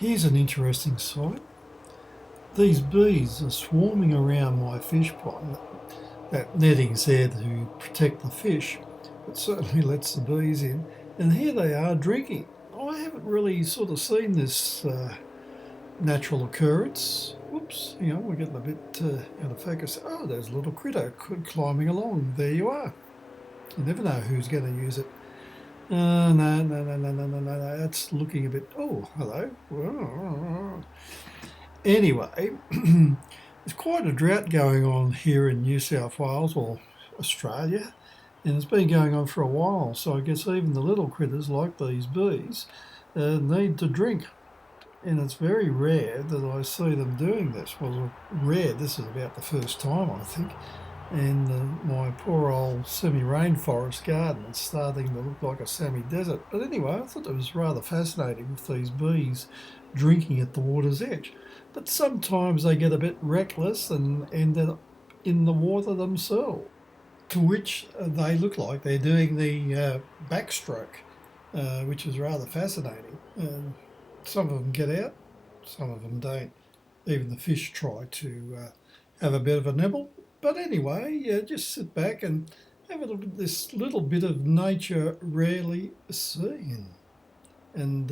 Here's an interesting sight. These bees are swarming around my fish pond. That netting's there to protect the fish, but certainly lets the bees in. And here they are drinking. I haven't really sort of seen this natural occurrence. Whoops, we're getting a bit out of focus. Oh, there's a little critter climbing along. There you are. You never know who's going to use it. No. That's looking a bit. Oh, hello. Anyway, there's quite a drought going on here in New South Wales or Australia, and it's been going on for a while. So I guess even the little critters like these bees need to drink. And it's very rare that I see them doing this. Well, rare, this is about the first time, I think. And my poor old semi-rainforest garden is starting to look like a semi-desert. But anyway, I thought it was rather fascinating with these bees drinking at the water's edge. But sometimes they get a bit reckless and end up in the water themselves, to which they look like they're doing the backstroke, which is rather fascinating. Some of them get out, some of them don't. Even the fish try to have a bit of a nibble. But anyway, just sit back and have a look at this little bit of nature rarely seen. And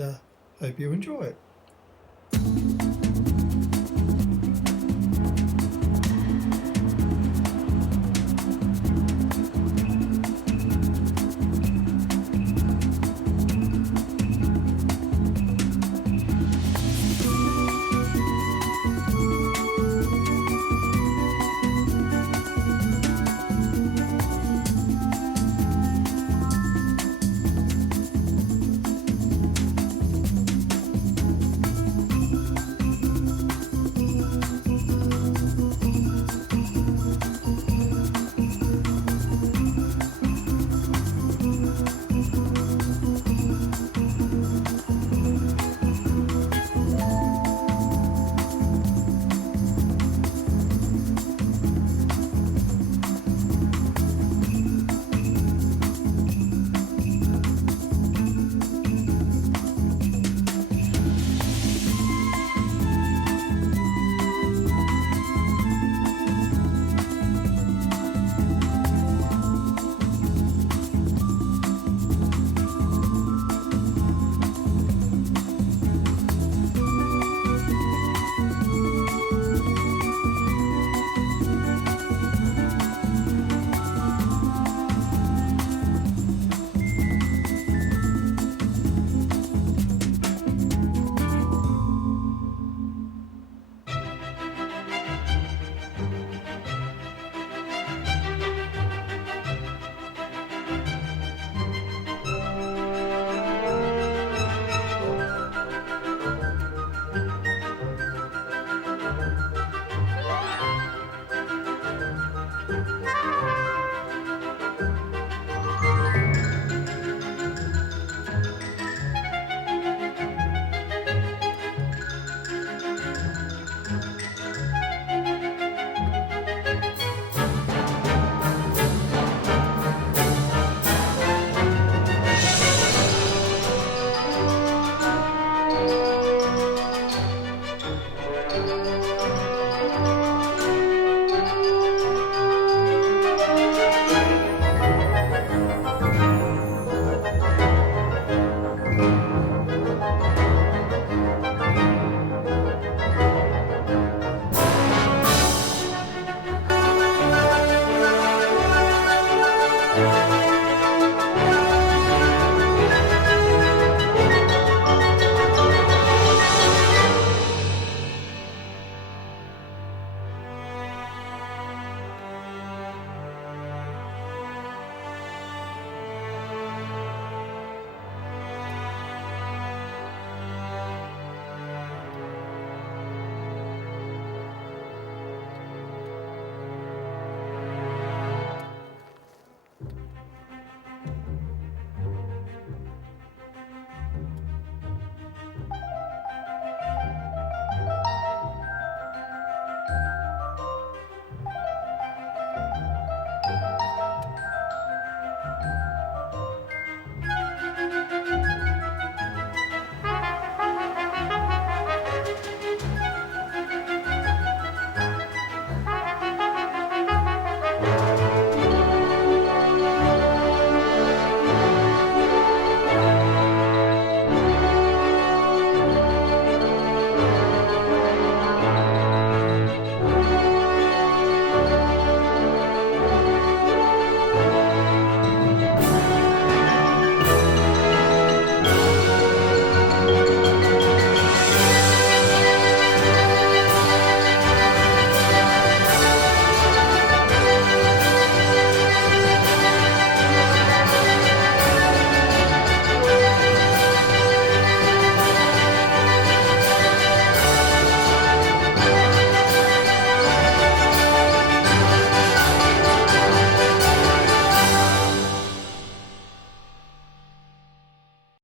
hope you enjoy it.